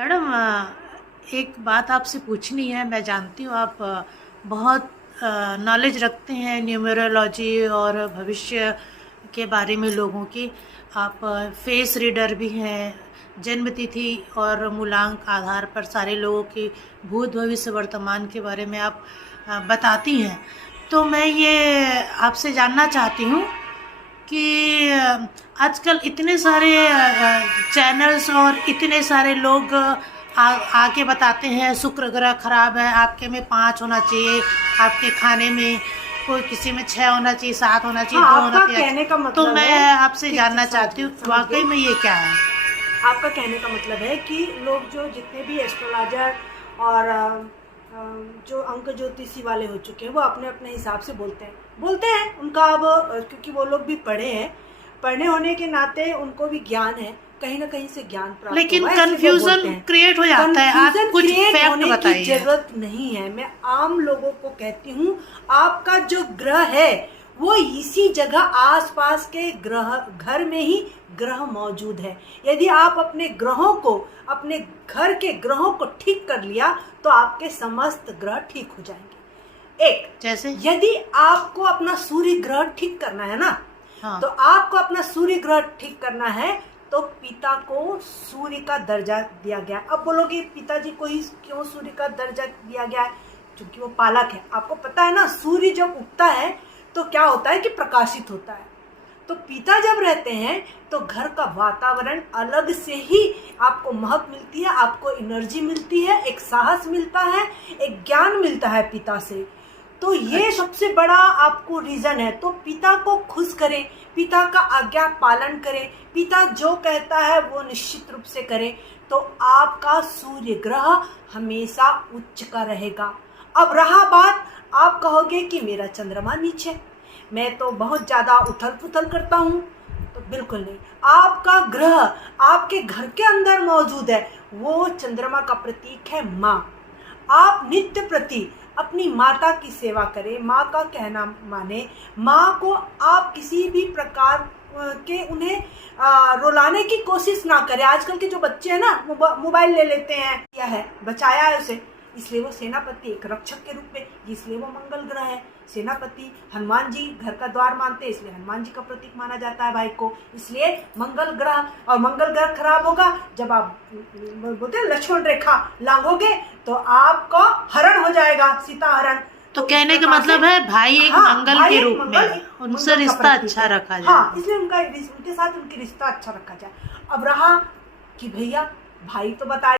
Madam, एक बात आपसे पूछनी है। मैं जानती हूँ आप बहुत नॉलेज रखते हैं न्यूमेरोलॉजी और भविष्य के बारे में लोगों की। आप फेस रीडर भी हैं। जन्म तिथि और मूलांक आधार पर सारे लोगों की भूत भविष्य वर्तमान के बारे में आप बताती हैं। तो मैं ये आपसे जानना चाहती हूँ कि आजकल इतने सारे चैनल्स और इतने सारे लोग आके बताते हैं शुक्र ग्रह खराब है, आपके में 5 होना चाहिए, आपके खाने में कोई किसी में 6 होना चाहिए, 7 होना चाहिए, 2 होना चाहिए। कहने का मतलब तो मैं आपसे जानना चाहती हूँ वाकई में ये क्या है। आपका कहने का मतलब है कि लोग जो जितने भी एस्ट्रोलॉजर और जो अंक ज्योतिषी वाले हो चुके हैं वो अपने अपने हिसाब से बोलते हैं उनका अब क्योंकि वो लोग भी पढ़े होने के नाते उनको भी ज्ञान है, कहीं ना कहीं से ज्ञान प्राप्त, लेकिन कंफ्यूजन क्रिएट हो जाता है। आप कुछ फैक्ट बताइए। जरूरत नहीं है। मैं आम लोगों को कहती हूँ, आपका जो ग्रह है वो इसी जगह आसपास के घर में ही ग्रह मौजूद है। यदि आप अपने ग्रहों को, अपने घर के ग्रहों को ठीक कर लिया तो आपके समस्त ग्रह ठीक हो जाएंगे। जैसे यदि आपको अपना सूर्य ग्रह ठीक करना है ना, हाँ। तो आपको अपना सूर्य ग्रह ठीक करना है तो पिता को सूर्य का दर्जा दिया गया। अब बोलोगे पिताजी को ही क्यों सूर्य का दर्जा दिया गया है? क्योंकि वो पालक है। आपको पता है ना, सूर्य जब उगता है तो क्या होता है कि प्रकाशित होता है। तो पिता जब रहते हैं तो घर का वातावरण अलग से ही आपको महक मिलती है, आपको एनर्जी मिलती है, एक साहस मिलता है, एक ज्ञान मिलता है पिता से। तो ये सबसे बड़ा आपको रीजन है। तो पिता को खुश करें, पिता का आज्ञा पालन करें, पिता जो कहता है वो निश्चित रूप से करें, तो आपका सूर्य ग्रह हमेशा उच्च का रहेगा। अब रहा बात, आप कहोगे कि मेरा चंद्रमा नीचे, मैं तो बहुत ज्यादा उथल पुथल करता हूँ, तो बिल्कुल नहीं। आपका ग्रह आपके घर के अंदर मौजूद है, वो चंद्रमा का प्रतीक है माँ। आप नित्य प्रति अपनी माता की सेवा करें, माँ का कहना माने, माँ को आप किसी भी प्रकार के उन्हें रुलाने की कोशिश ना करें। आजकल के जो बच्चे हैं ना, मोबाइल ले लेते हैं, क्या है, बचाया है उसे, इसलिए वो सेनापति, एक रक्षक के रूप में, इसलिए वो मंगल ग्रह है। सेनापति हनुमान जी घर का द्वार मानते हैं, इसलिए हनुमान जी का प्रतीक माना जाता है भाई को, इसलिए मंगल ग्रह। और मंगल ग्रह खराब होगा जब आप बोलते हैं लक्ष्मण रेखा लांघोगे तो आपका हरण हो जाएगा, सीता हरण। तो कहने का मतलब है भाई एक मंगल के रूप में उनसे रिश्ता अच्छा रखा जाए। हाँ, इसलिए उनके साथ उनकी रिश्ता अच्छा रखा जाए। अब रहा कि भैया भाई तो बता